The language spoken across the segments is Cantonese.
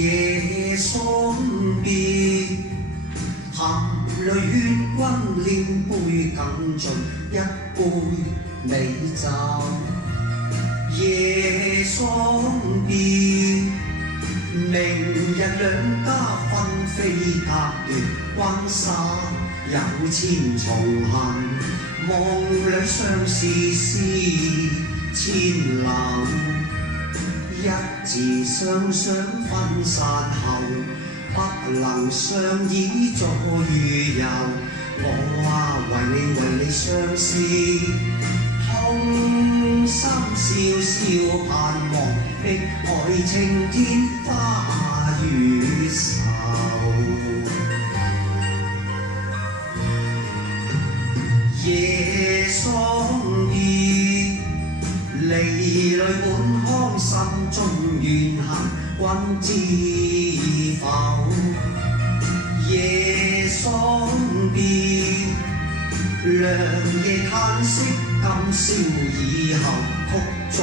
夜送別，含淚血君練杯更盡一杯美酒。夜送別，明日兩家分飛隔斷，關沙有千重恨，夢裏相思思千縷。一字雙雙分散後，不能相依左與右。為你相思，痛心笑笑盼望，碧海青天花與愁。夜送別，離淚滿腔，心中怨恨，君知否？夜送別，良夜嘆息，今宵以後，曲中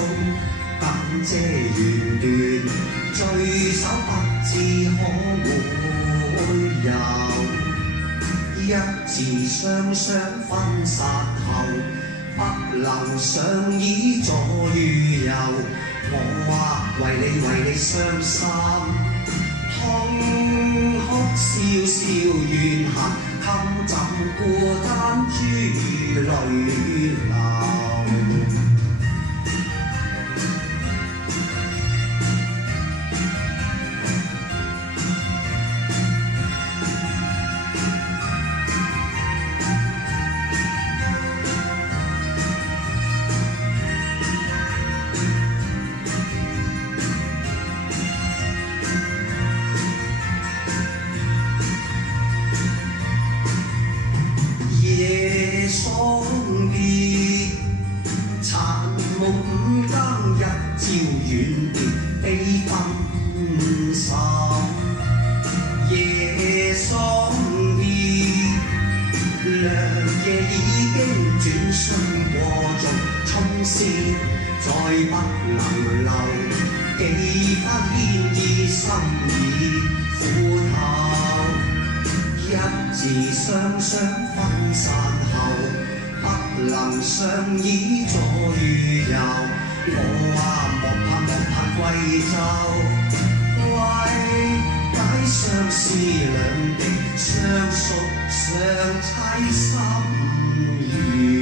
感遮弦斷，聚首不知可會有。一字雙雙分散後，不能相依左與右。為你傷心，痛哭笑笑怨恨，襟枕孤單珠淚流。夜送別，殘夢五更，一朝遠別，悲分手。夜送別，良夜已經轉瞬過盡，春宵再不能留，幾番牽意，心已苦透。一字雙雙分散後，不能相依左與右。莫盼歸舟，為解相思兩地，相宿相棲心願。